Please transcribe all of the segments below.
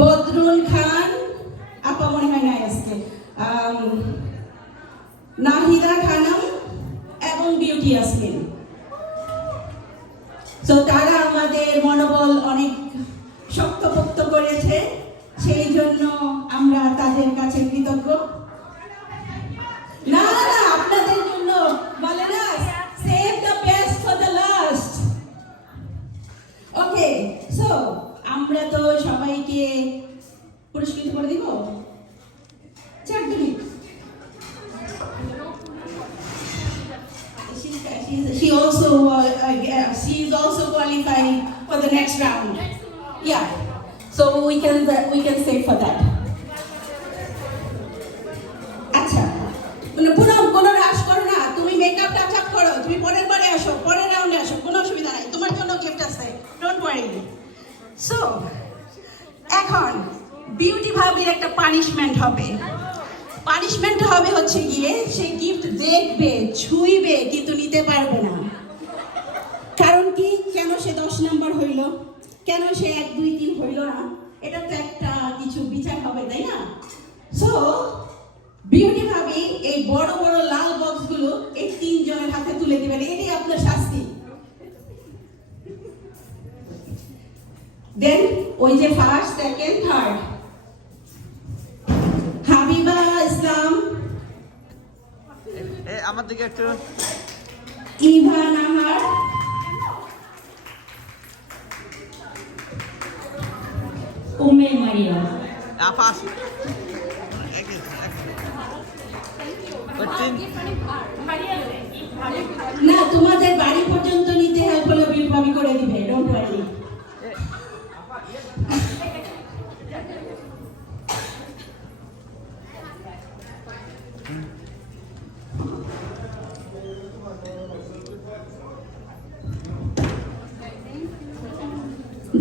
বদরুল খান আপা মনে হয় নাই আজকে, নাহিদা খানম এবং বিউটি ইয়াসমিন। তো তারা আমাদের মনোবল অনেক শক্তপোক্ত করেছে, সেই জন্য আমরা তাদের কাছে কৃতজ্ঞ। না না, আপনাদের জন্য বলে না, save the best for the last. Okay, so আমরা তো সবাইকে পুরস্কৃত করে দিব 4 minute. She is also qualified for the next round. Yeah, so we can say for that. আচ্ছা, কোনো রাশ করো না, তুমি মেকআপ টাচ আপ করো, তুমি পরের বারে আসো, পরের রাউন্ডে আসো, কোনো অসুবিধা নাই, তোমার জন্য গিফট আছে, ডোন্ট ওয়ারি। সো এখন বিউটি ভাবির একটা পানিশমেন্ট হবে। পানিশমেন্ট হবে হচ্ছে গিয়ে, সে গিফট দেখবে, ছুঁইবে, কিন্তু নিতে পারবে না। কারণ কি, কেন সে 10 নাম্বার হইল, কেন সে 1 2 3 হইল না, এটা তো একটা কিছু বিচার হবে, তাই না? সো বিউটি ভাবি এই বড় বড় লাল বক্সগুলো এই 3 জনের হাতে তুলে দিবেন, এটাই আপনার শাস্তি। দেন ওই যে ফার্স্ট, সেকেন্ড, থার্ড, হাবিবা ইসলাম, আমার দিকে একটু, ইভা নাহার, উম্মে মারিয়া। আফাস না, তোমাদের বাড়ি পর্যন্ত নিতে হেল্প হলে বিল ভাবি করে দিবে, ডোন্ট ওয়ারি।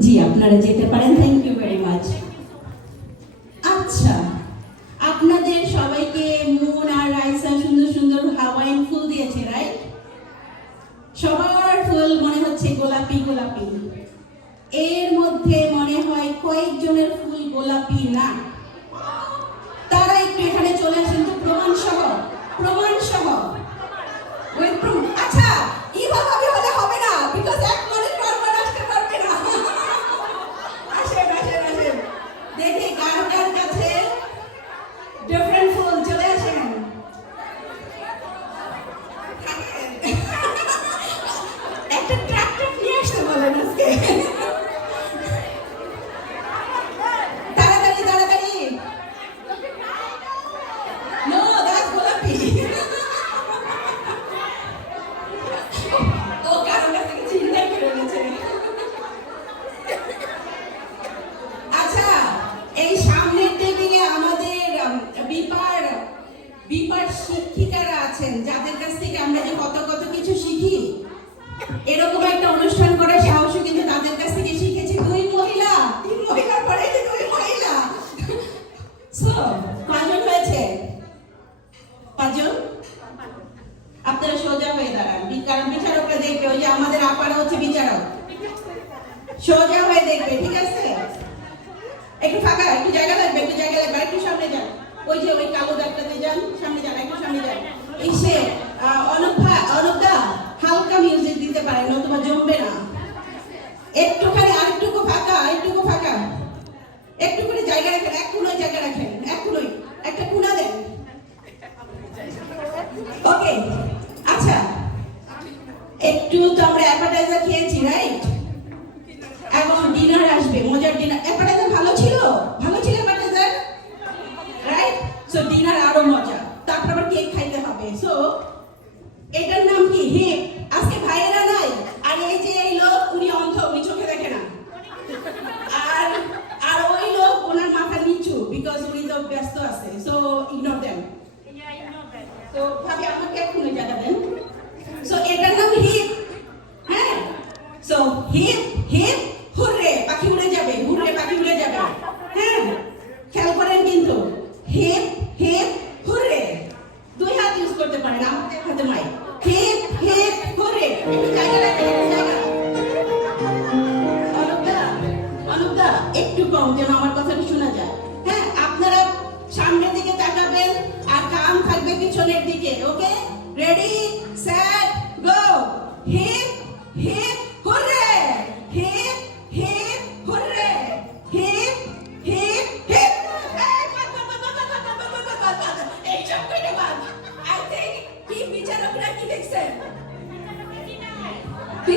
জি, আপনারা যেতে পারেন, থ্যাংক ইউ ভেরি মাচ। আচ্ছা, আপনাদের সবাইকে মুন আর রাইসা সুন্দর সুন্দর হাওয়াইন ফুল দিয়েছে, রাইট? সবার ফুল মনে হচ্ছে গোলাপি গোলাপি, এর মধ্যে মনে হয় কয়েকজনের ফুল গোলাপি না। তারা একটু এখানে চলে আসেন তো, প্রমাণ সহ, প্রমাণ সহ। আচ্ছা, এইভাবে হলে হবে না, বিকজ এক মনে বারবার আসতে পারবে না। আসেন আসেন আসেন, দেখি কার কার কাছে ডিফারেন্ট ফুল, চলে আসেন। একটা ট্রাক্টর নিয়ে আসতে বলেন আজকে, তাড়াতাড়ি তাড়াতাড়ি। নো, দ্যাটস গোলাপি। ও কারণ কাছে চিন্তা করে নিয়েছে। আচ্ছা, এই সামনের টেবিলে আমাদের বিপার শিক্ষিকারা আছেন, যাদের কাছ থেকে আমরা যে কত কত কিছু শিখি, এরকম একটা অনুষ্ঠান করার সাহসও কিন্তু তাদের কাছ থেকে শিখেছি। 2 মহিলা, 3 মহিলার পরে 2 মহিলা। সো কয়জন হয়েছে? 5 জন। আপনারা সোজা হয়ে দাঁড়ান, কারণ বিচারকরা দেখবে, ওই যে আমাদের আপারা হচ্ছে বিচারক, সোজা হয়ে দেখবে, ঠিক আছে? একটু ফাঁকা, একটু জায়গা লাগবে, একটু জায়গা লাগবে, একটু সামনে যান, ওই যে ওই কালো দাগটাতে যান, সামনে যান, একটু সামনে যান। এই সে অনুপদা হালকা মিউজিক দিতে পারেন, নতুবা জমবে না। একটুখানি আরেকটুকু ফাঁকা, একটুকু ফাঁকা, একটু করে জায়গা রাখেন, এক কোণায় জায়গা রাখেন, এক কোণায় একটা কোণা দেন। ওকে, আচ্ছা, একটু তো আমরা অ্যাপাটাইজার খেয়েছি, রাইট? এবং ডিনার আসবে, মজার ডিনার। অ্যাপাটাইজার ভালো ছিল, ভালো ছিল অ্যাপাটাইজার, রাইট? সো ডিনার আরো মজা, তারপর আবার কেক খাইতে হবে। সো এটার নাম কি? হিপ। আজকে ভাইয়েরা নাই, আর এই যে এই লোক, উনি অন্ধ, উনি চোখে দেখে না, আর ওই লোক ওনার মাথা নিচু, বিকজ উনি তো ব্যস্ত আছে। So ignore them. তো ভাবি আমাকে এক্ষুনি জায়গা দেন। সো এটার নাম হিপ। হ্যাঁ, সো হিপ হিপ হুররে, পাখি উড়ে যাবে, হুররে পাখি উড়ে যাবে। হ্যাঁ, খেয়াল করেন কিন্তু, হিপ হিপ হুররে, 2 হাত ইউজ করতে পারেন, আমাদের হাতে মাই। হিপ হিপ হুররে, একটু জায়গা রাখেন, একটু জায়গা। অনুপদা একটু কম, যেন আমার কথাটা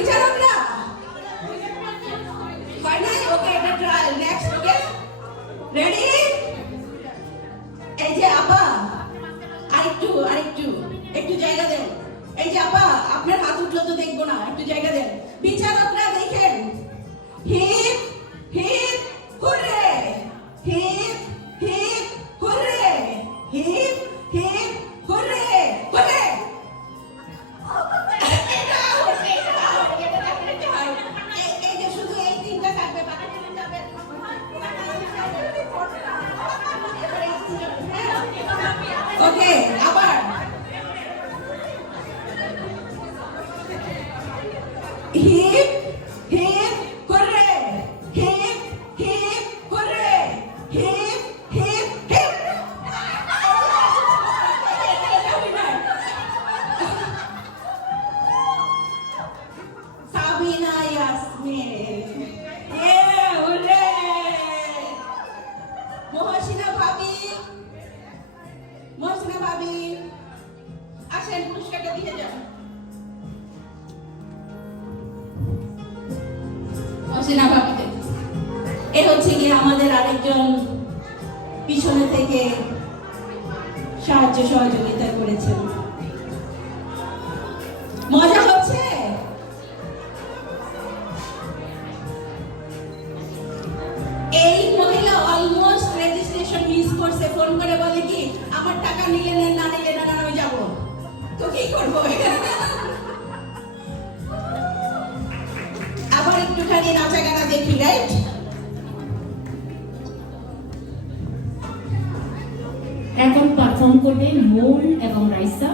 বিচারকরা হয় নাই? ওকে, এটা ট্রায়াল। নেক্সট, ওকে, রেডি? এই যে আপা, আরেকটু একটু জায়গা দেন। এই যে আপা, আপনার হাত উঠলো তো দেখবো না, একটু জায়গা দেন। বিচারকরা দেখেন, hip hip hurray, hip hip hurray, hip hip hurray, hurray. এটা out, এটা out, এটা definitely out। এই যে শুধু এই তিনটা থাকবে, বাকি তিনটা যাবে। ওকে, আবার hip hip hurray, hip hip hurray, hip hip hip. Sabina Yasmin, hurray. Mohsina ভাবি, আসেন, পুরস্কারটা দিয়ে যান। মহসিনা ভাবিকে, এ হচ্ছে গিয়ে আমাদের আরেকজন পিছনে থেকে সাহায্য সহযোগিতা করেছেন। মজা হচ্ছে? এই মহিলা অলমোস্ট রেজিস্ট্রেশন মিস করছে, ফোন করে বলে কি আমার টাকা নিলে নেন, না নিলে না, আমি যাবো। তো কি করবো? আবার একটুখানি নাচা গানা দেখি, রাইট? এখন পারফর্ম করবে মৌন এবং রাইসা।